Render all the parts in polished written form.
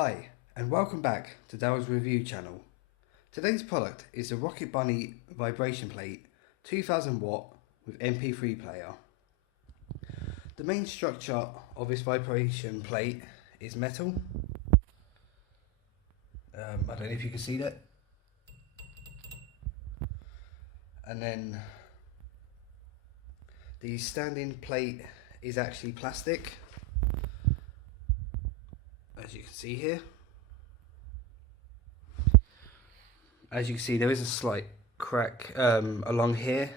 Hi, and welcome back to Daryl's Review channel. Today's product is the Rocket Bunny Vibration Plate 2000 watt with MP3 player. The main structure of this vibration plate is metal. I don't know if you can see that. And then the standing plate is actually plastic, as you can see here. As you can see, there is a slight crack along here.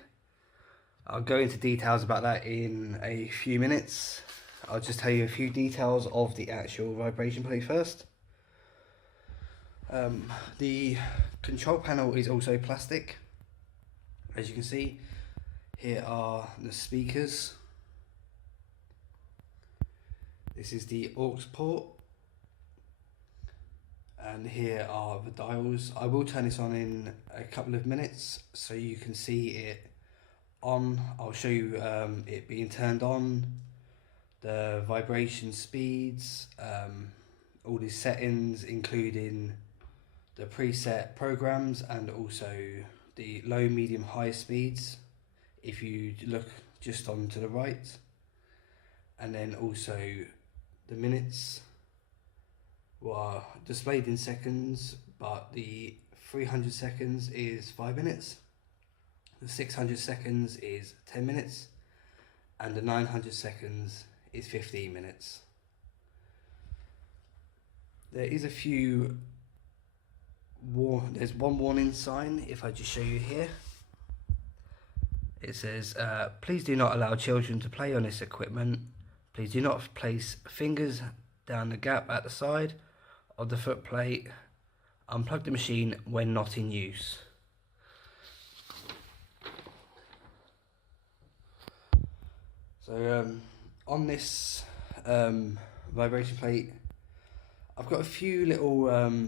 I'll go into details about that in a few minutes. I'll just tell you a few details of the actual vibration plate first. The control panel is also plastic. As you can see, here are the speakers. This is the aux port. And here are the dials. I will turn this on in a couple of minutes so you can see it on. I'll show you it being turned on, the vibration speeds, all the settings including the preset programs and also the low, medium, high speeds if you look just on to the right, and then also the minutes were displayed in seconds, but the 300 seconds is 5 minutes, the 600 seconds is 10 minutes, and the 900 seconds is 15 minutes. There is a few there's one warning sign. If I just show you here, it says please do not allow children to play on this equipment. Please do not place fingers down the gap at the side of the foot plate. Unplug the machine when not in use. So on this vibration plate, I've got a few little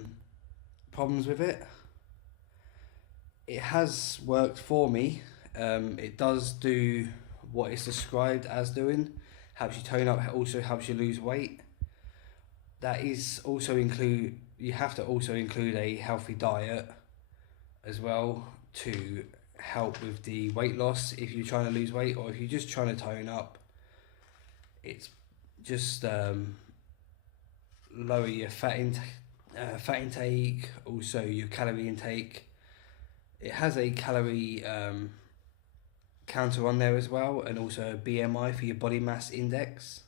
problems with it. It has worked for me. It does do what it's described as doing. Helps you tone up, also helps you lose weight. That is also you have to also include a healthy diet as well to help with the weight loss if you're trying to lose weight, or if you're just trying to tone up. It's just lower your fat intake, also your calorie intake. It has a calorie counter on there as well, and also a BMI for your body mass index,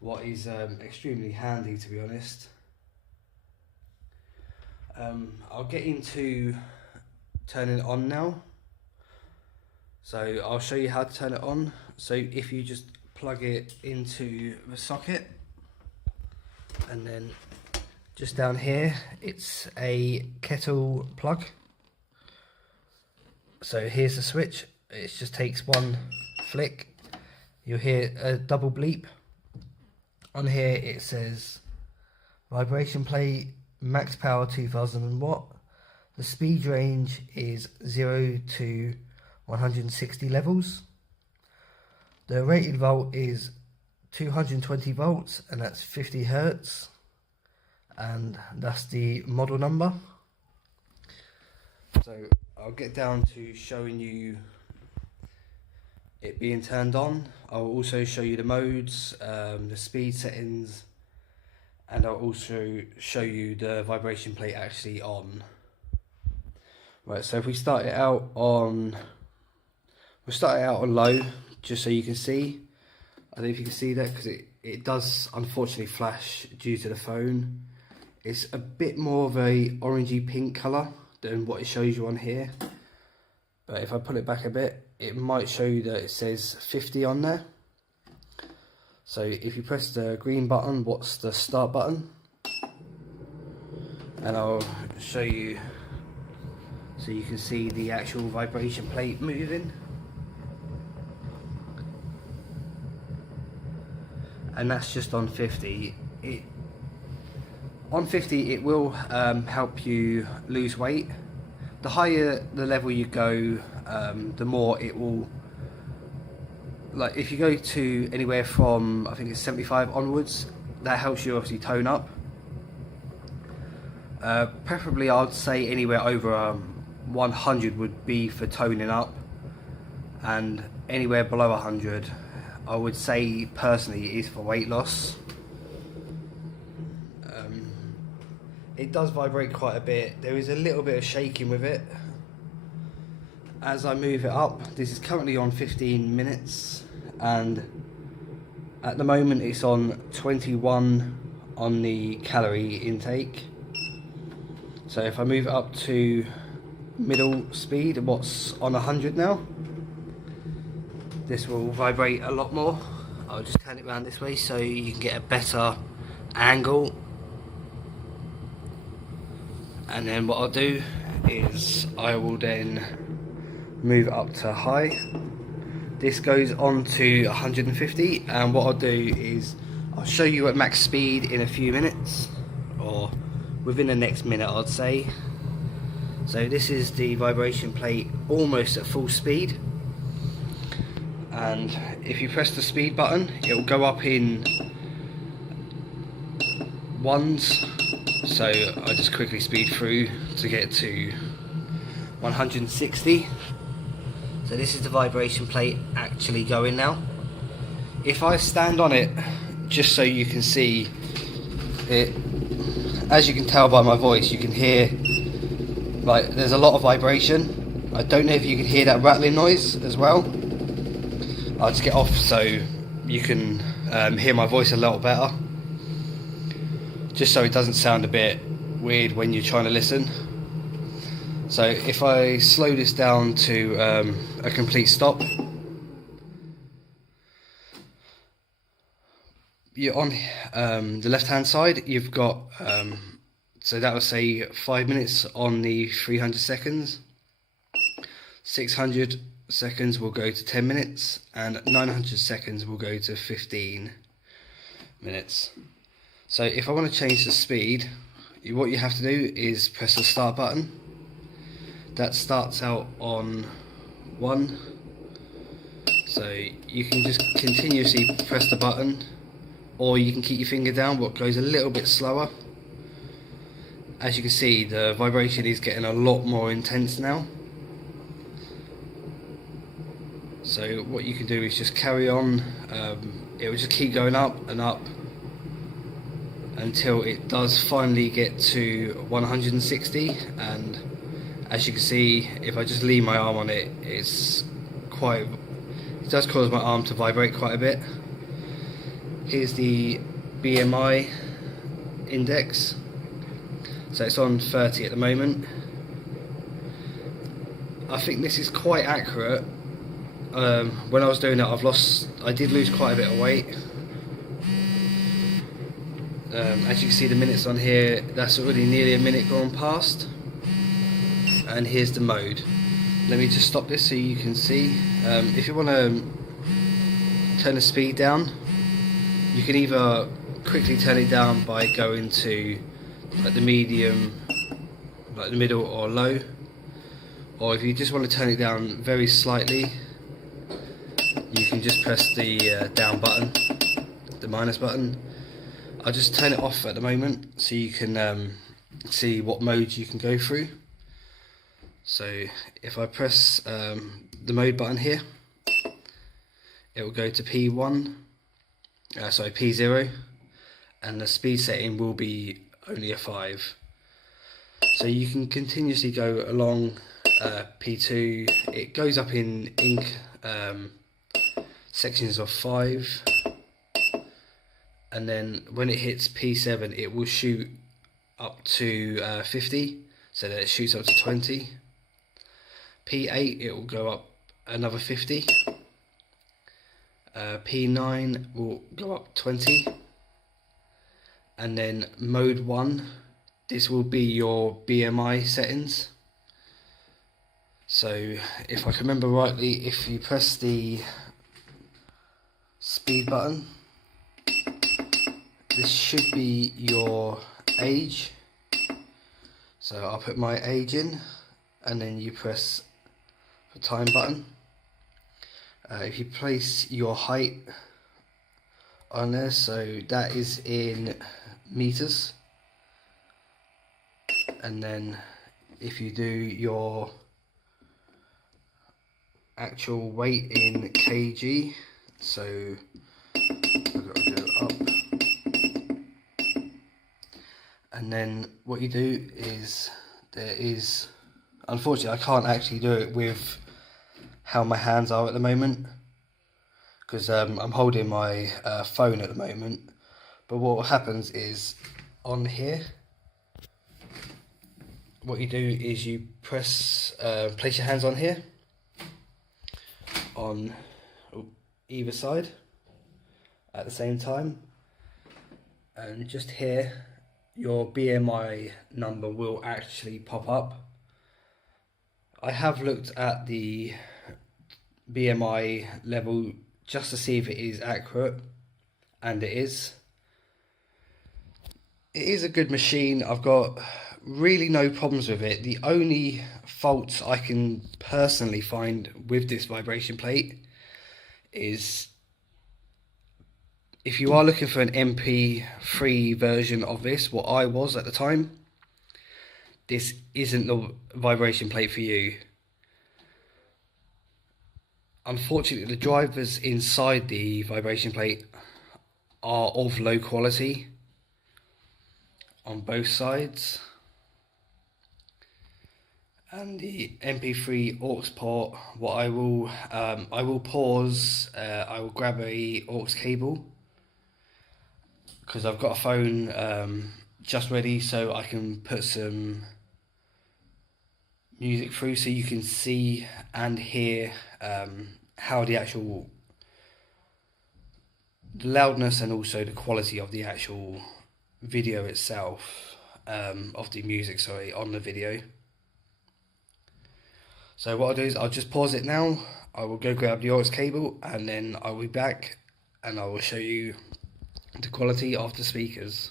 what is extremely handy, to be honest. I'll get into turning it on now. So I'll show you how to turn it on. So if you just plug it into the socket, and then just down here it's a kettle plug. So here's the switch. It just takes one flick. You'll hear a double bleep. On here it says vibration plate, max power 2000 watt. The speed range is 0 to 160 levels. The rated volt is 220 volts, and that's 50 hertz, and that's the model number. So I'll get down to showing you it being turned on. I'll also show you the modes, the speed settings, and I'll also show you the vibration plate actually on. Right, so if we start it out on, we'll start it out on low, just so you can see. I don't know if you can see that, because it does unfortunately flash due to the phone. It's a bit more of a orangey pink colour than what it shows you on here. But if I pull it back a bit, it might show you that it says 50 on there. So if you press the green button, what's the start button? And I'll show you so you can see the actual vibration plate moving. And that's just on 50. On 50 it will help you lose weight. The higher the level you go, the more it will, if you go to anywhere from, I think it's 75 onwards, that helps you obviously tone up. Preferably I'd say anywhere over 100 would be for toning up, and anywhere below 100 I would say personally is for weight loss. It does vibrate quite a bit. There is a little bit of shaking with it as I move it up. This is currently on 15 minutes and at the moment it's on 21 on the calorie intake. So if I move it up to middle speed, what's on 100 now, this will vibrate a lot more. I'll just turn it around this way so you can get a better angle. And then what I'll do is I will then move it up to high. This goes on to 150, and what I'll do is I'll show you at max speed in a few minutes, or within the next minute I'd say. So this is the vibration plate almost at full speed, and if you press the speed button it will go up in ones. So I just quickly speed through to get to 160. So this is the vibration plate actually going now. If I stand on it, just so you can see it, as you can tell by my voice, you can hear like there's a lot of vibration. I don't know if you can hear that rattling noise as well. I'll just get off so you can hear my voice a lot better, just so it doesn't sound a bit weird when you're trying to listen. So if I slow this down to a complete stop, you're on the left hand side, you've got so that will say 5 minutes on the 300 seconds, 600 seconds will go to 10 minutes, and 900 seconds will go to 15 minutes. So if I want to change the speed, what you have to do is press the start button. That starts out on 1. So you can just continuously press the button, or you can keep your finger down, what goes a little bit slower. As you can see, the vibration is getting a lot more intense now. So what you can do is just carry on. It will just keep going up and up until it does finally get to 160, and as you can see, if I just leave my arm on it, it does cause my arm to vibrate quite a bit. Here's the BMI index, so it's on 30 at the moment. I think this is quite accurate. When I was doing it, I did lose quite a bit of weight. As you can see, the minutes on here, that's already nearly a minute gone past. And here's the mode. Let me just stop this so you can see. If you want to turn the speed down, you can either quickly turn it down by going to like the medium, like the middle or low, or if you just want to turn it down very slightly, you can just press the down button, the minus button. I'll just turn it off at the moment so you can see what modes you can go through. So if I press the mode button here, it will go to P1, P0, and the speed setting will be only a 5. So you can continuously go along P2. It goes up in sections of 5, and then when it hits P7 it will shoot up to 50, so that it shoots up to 20. P8 it will go up another 50. P9 will go up 20, and then mode 1, this will be your BMI settings. So if I can remember rightly, if you press the speed button, this should be your age. So I'll put my age in, and then you press the time button. If you place your height on there, so that is in meters, and then if you do your actual weight in kg, so I've got to go up, and then what you do is, there is, unfortunately I can't actually do it with how my hands are at the moment, because I'm holding my phone at the moment. But what happens is, on here, what you do is you place your hands on here, on either side at the same time, and just here your BMI number will actually pop up. I have looked at the BMI level just to see if it is accurate, and it is. It is a good machine. I've got really no problems with it. The only faults I can personally find with this vibration plate is, if you are looking for an MP3 version of this, what I was at the time, this isn't the vibration plate for you. Unfortunately, the drivers inside the vibration plate are of low quality on both sides, and the MP3 aux port, what I will pause, I will grab a aux cable, because I've got a phone just ready, so I can put some music through so you can see and hear how the actual loudness and also the quality of the actual video itself, of the music, sorry, on the video. So what I'll do is I'll just pause it now, I will go grab the aux cable, and then I'll be back and I will show you the quality of the speakers.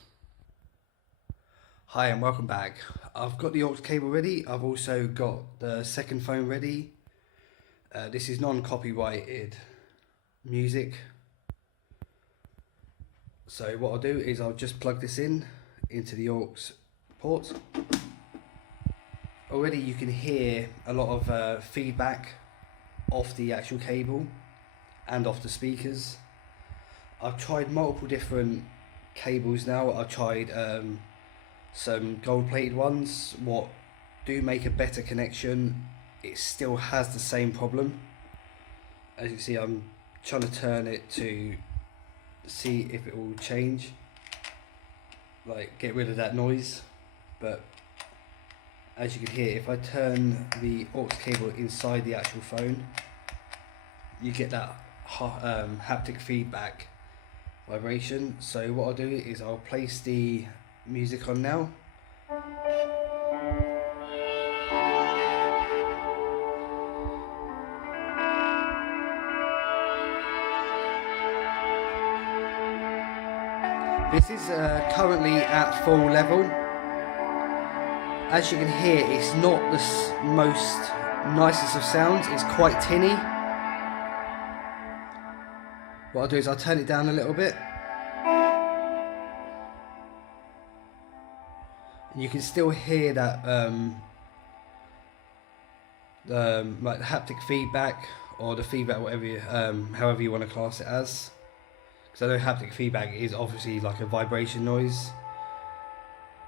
Hi and welcome back. I've got the aux cable ready. I've also got the second phone ready. This is non-copyrighted music. So what I'll do is I'll just plug this into the aux port. Already you can hear a lot of feedback off the actual cable and off the speakers. I've tried multiple different cables now. I've tried some gold plated ones, what do make a better connection. It still has the same problem. As you can see, I'm trying to turn it to see if it will change, like get rid of that noise. But as you can hear, if I turn the aux cable inside the actual phone, you get that haptic feedback vibration. So what I'll do is I'll place the music on now. This is currently at full level. As you can hear, it's not the most nicest of sounds, it's quite tinny. What I'll do is I'll turn it down a little bit. And you can still hear that like the haptic feedback, or the feedback, whatever you, however you want to class it as. Because I know haptic feedback is obviously like a vibration noise,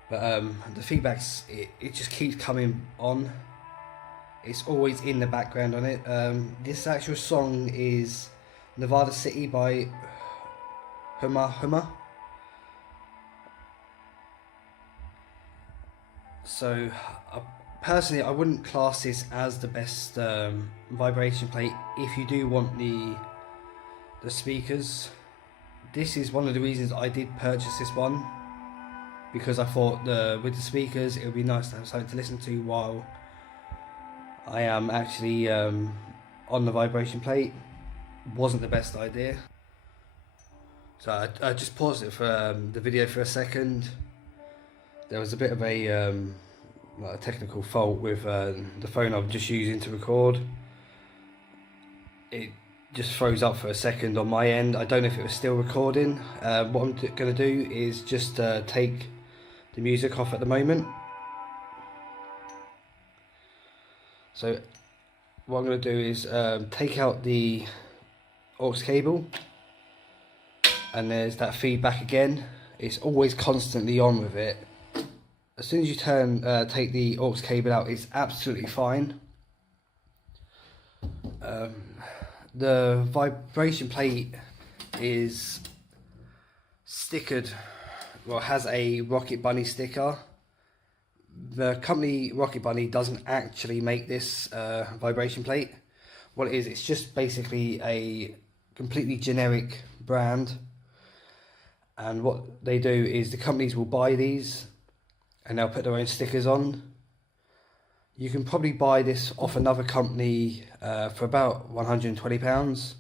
but the feedback's, it just keeps coming on. It's always in the background on it. This actual song is Nevada City by Huma. So personally, I wouldn't class this as the best vibration plate if you do want the speakers. This is one of the reasons I did purchase this one, because I thought with the speakers it would be nice to have something to listen to while I am actually on the vibration plate. Wasn't the best idea. So I just paused it for the video for a second. There was a bit of a like a technical fault with the phone I'm just using to record. It just froze up for a second on my end. I don't know if it was still recording. What I'm going to do is just take the music off at the moment. So what I'm going to do is take out the aux cable, and there's that feedback again. It's always constantly on with it. As soon as you take the aux cable out, it's absolutely fine. The vibration plate is stickered, well, has a Rocket Bunny sticker. The company Rocket Bunny doesn't actually make this vibration plate. What it is, it's just basically a completely generic brand, and what they do is the companies will buy these and they'll put their own stickers on. You can probably buy this off another company for about £120.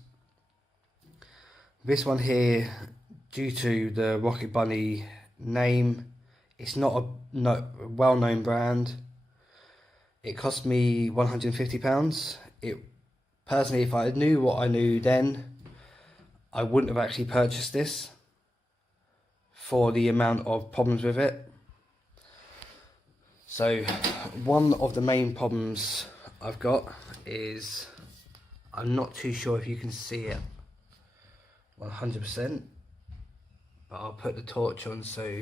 This one here, due to the Rocket Bunny name, it's not a well-known brand. It cost me £150. Personally, if I knew what I knew then, I wouldn't have actually purchased this for the amount of problems with it. So one of the main problems I've got is, I'm not too sure if you can see it 100%, but I'll put the torch on. So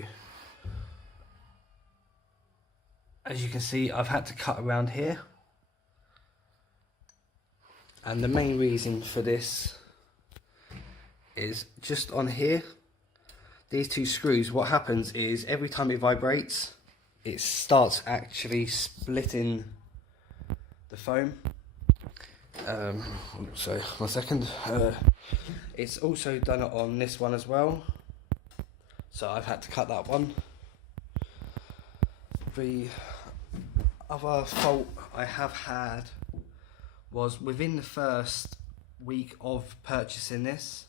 as you can see, I've had to cut around here, and the main reason for this is just on here, these two screws. What happens is every time it vibrates, it starts actually splitting the foam. So 1 second. It's also done it on this one as well, so I've had to cut that one. The other fault I have had was within the first week of purchasing this.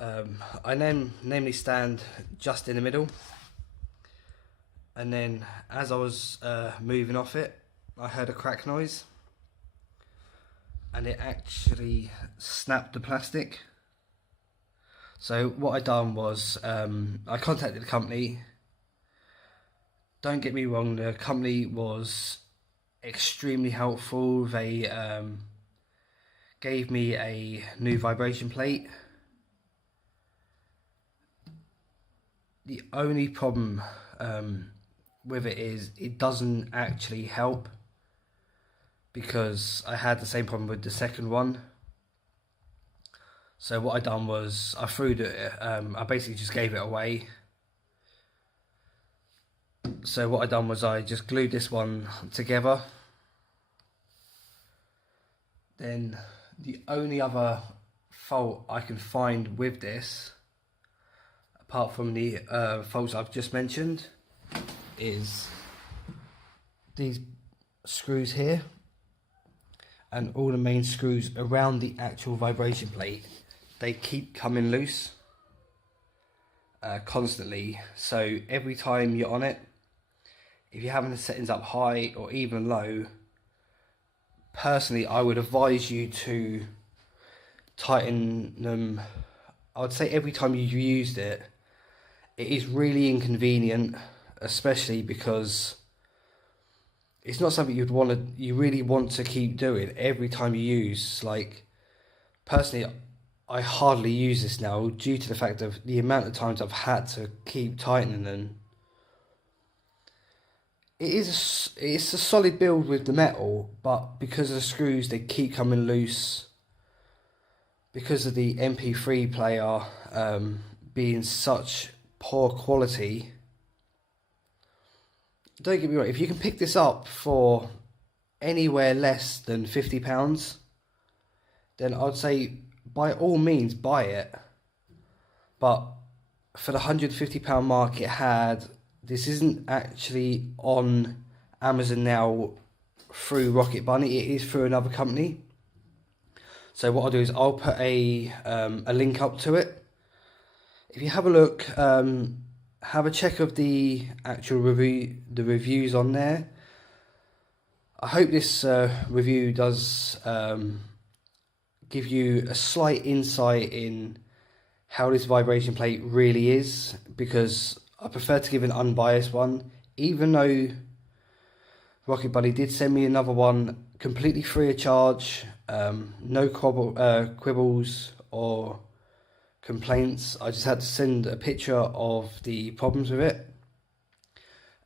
I namely stand just in the middle, and then as I was moving off it, I heard a crack noise, and it actually snapped the plastic. So what I done was I contacted the company. Don't get me wrong, the company was extremely helpful. They gave me a new vibration plate. The only problem with it is it doesn't actually help, because I had the same problem with the second one. So what I done was I threw I basically just gave it away. So what I done was I just glued this one together. Then the only other fault I can find with this, apart from the faults I've just mentioned, is these screws here and all the main screws around the actual vibration plate. They keep coming loose constantly. So every time you're on it, if you're having the settings up high or even low, personally I would advise you to tighten them. I would say every time you've used it. It is really inconvenient, especially because it's not something you really want to keep doing every time you use. Like, personally, I hardly use this now due to the fact of the amount of times I've had to keep tightening them. It's a solid build with the metal, but because of the screws, they keep coming loose. Because of the MP3 player being such poor quality, don't get me wrong, if you can pick this up for anywhere less than £50, then I'd say by all means buy it. But for the £150 mark it had, this isn't actually on Amazon now through Rocket Bunny, it is through another company. So what I'll do is I'll put a link up to it. If you have a look, have a check of the actual reviews on there. I hope this review does give you a slight insight in how this vibration plate really is, because I prefer to give an unbiased one, even though Rocket Bunny did send me another one completely free of charge, no quibbles or complaints. I just had to send a picture of the problems with it,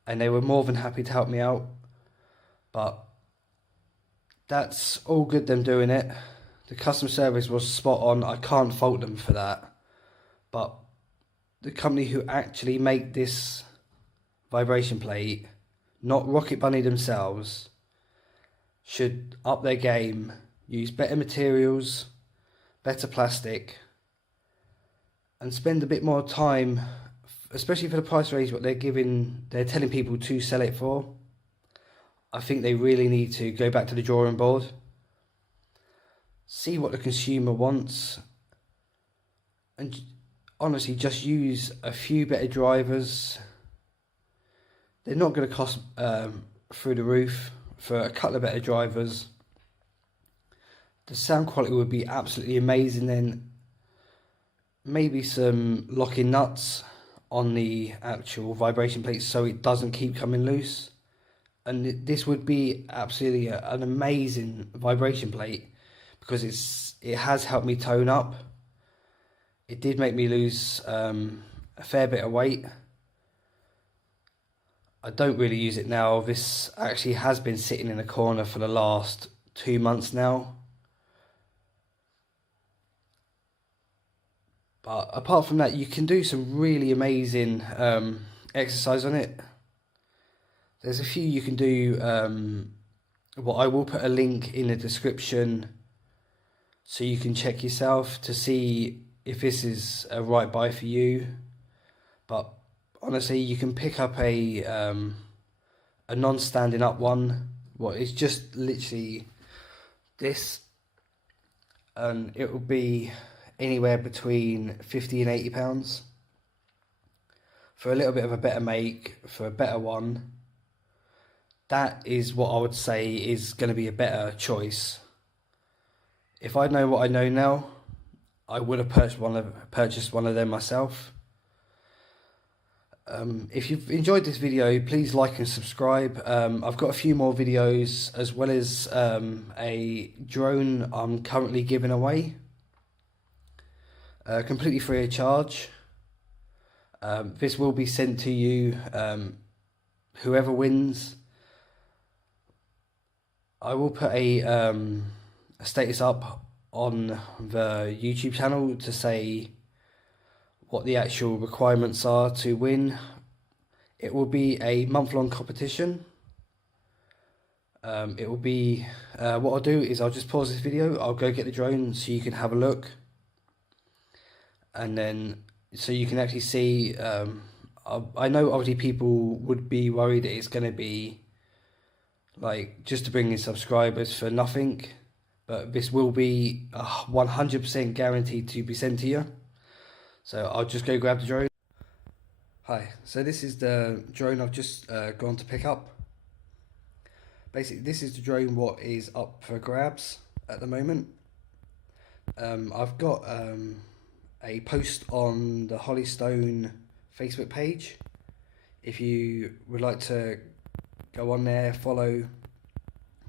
and they were more than happy to help me out. But that's all good, them doing it. The customer service was spot on. I can't fault them for that. But the company who actually make this vibration plate, not Rocket Bunny themselves, should up their game, use better materials, better plastic, and spend a bit more time, especially for the price range what they're telling people to sell it for. I think they really need to go back to the drawing board, see what the consumer wants, and honestly just use a few better drivers. They're not going to cost through the roof. For a couple of better drivers, the sound quality would be absolutely amazing. Then maybe some locking nuts on the actual vibration plate so it doesn't keep coming loose, and this would be absolutely an amazing vibration plate, because it has helped me tone up. It did make me lose a fair bit of weight. I don't really use it now. This actually has been sitting in a corner for the last 2 months now. But apart from that, you can do some really amazing exercise on it. There's a few you can do. I will put a link in the description so you can check yourself to see if this is a right buy for you. But honestly, you can pick up a non-standing up one. It's just literally this, and it will be anywhere between £50 and £80 for a little bit of a better make, for a better one. That is what I would say is going to be a better choice. If I know what I know now, I would have purchased one of them myself. If you've enjoyed this video, please like and subscribe. I've got a few more videos, as well as a drone I'm currently giving away, completely free of charge. This will be sent to you, whoever wins. I will put a status up on the YouTube channel to say what the actual requirements are to win. It will be a month-long competition. It will be, what I'll do is I'll just pause this video, I'll go get the drone so you can have a look, and then so you can actually see. I know obviously people would be worried that it's going to be like just to bring in subscribers for nothing, but this will be 100% guaranteed to be sent to you. So I'll just go grab the drone. Hi, so this is the drone I've just gone to pick up. Basically, this is the drone what is up for grabs at the moment. I've got a post on the Holystone Facebook page. If you would like to go on there, follow,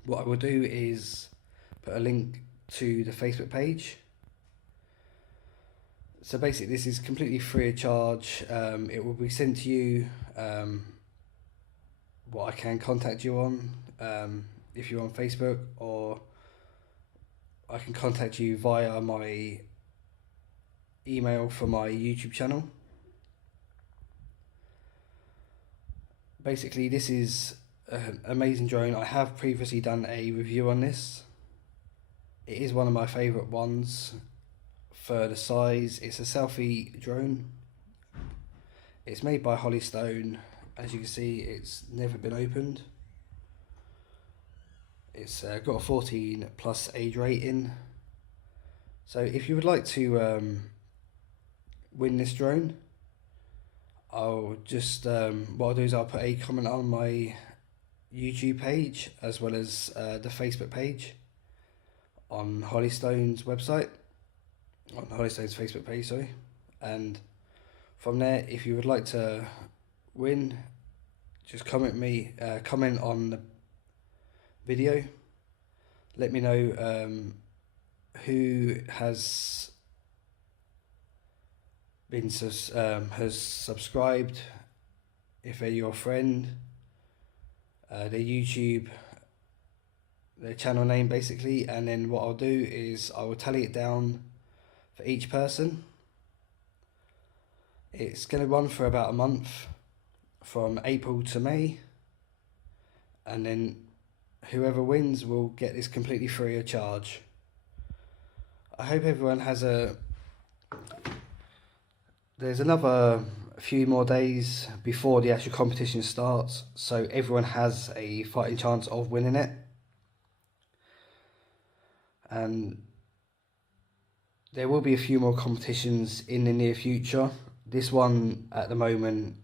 what I will do is put a link to the Facebook page. So basically, this is completely free of charge. It will be sent to you. What I can contact you on, if you're on Facebook, or I can contact you via my email for my YouTube channel. Basically, this is an amazing drone. I have previously done a review on this. It is one of my favourite ones for the size. It's a selfie drone. It's made by Holystone. As you can see, it's never been opened. It's got a 14+ age rating. So if you would like to win this drone, I'll just what I'll do is I'll put a comment on my YouTube page, as well as the Facebook page on Holystone's website, on Holystone's Facebook page, sorry. And from there, if you would like to win, just comment on video. Let me know who has been has subscribed, if they're your friend, their YouTube, their channel name basically, and then what I'll do is I will tally it down for each person. It's going to run for about a month, from April to May, and then whoever wins will get this completely free of charge. I hope everyone has there's another few more days before the actual competition starts, so everyone has a fighting chance of winning it. And there will be a few more competitions in the near future. This one at the moment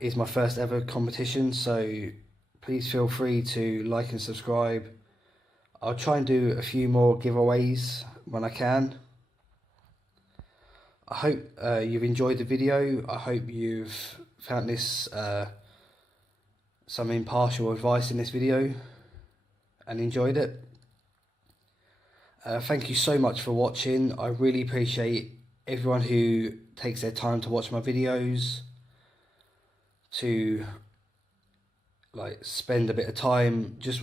is my first ever competition, so please feel free to like and subscribe. I'll try and do a few more giveaways when I can. I hope you've enjoyed the video. I hope you've found this some impartial advice in this video and enjoyed it. Thank you so much for watching. I really appreciate everyone who takes their time to watch my videos, to spend a bit of time, just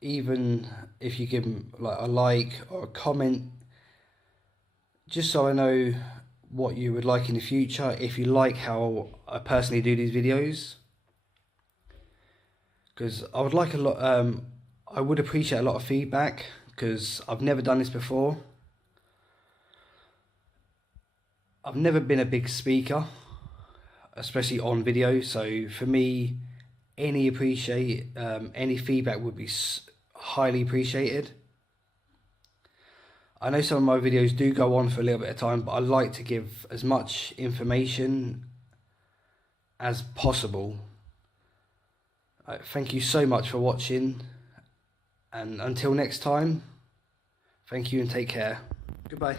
even if you give them a like or a comment, just so I know what you would like in the future, if you like how I personally do these videos, because I would like a lot, I would appreciate a lot of feedback, because I've never done this before. I've never been a big speaker, especially on video, so for me, any feedback would be highly appreciated. I know some of my videos do go on for a little bit of time, but I like to give as much information as possible. Thank you so much for watching, and until next time, thank you and take care. Goodbye.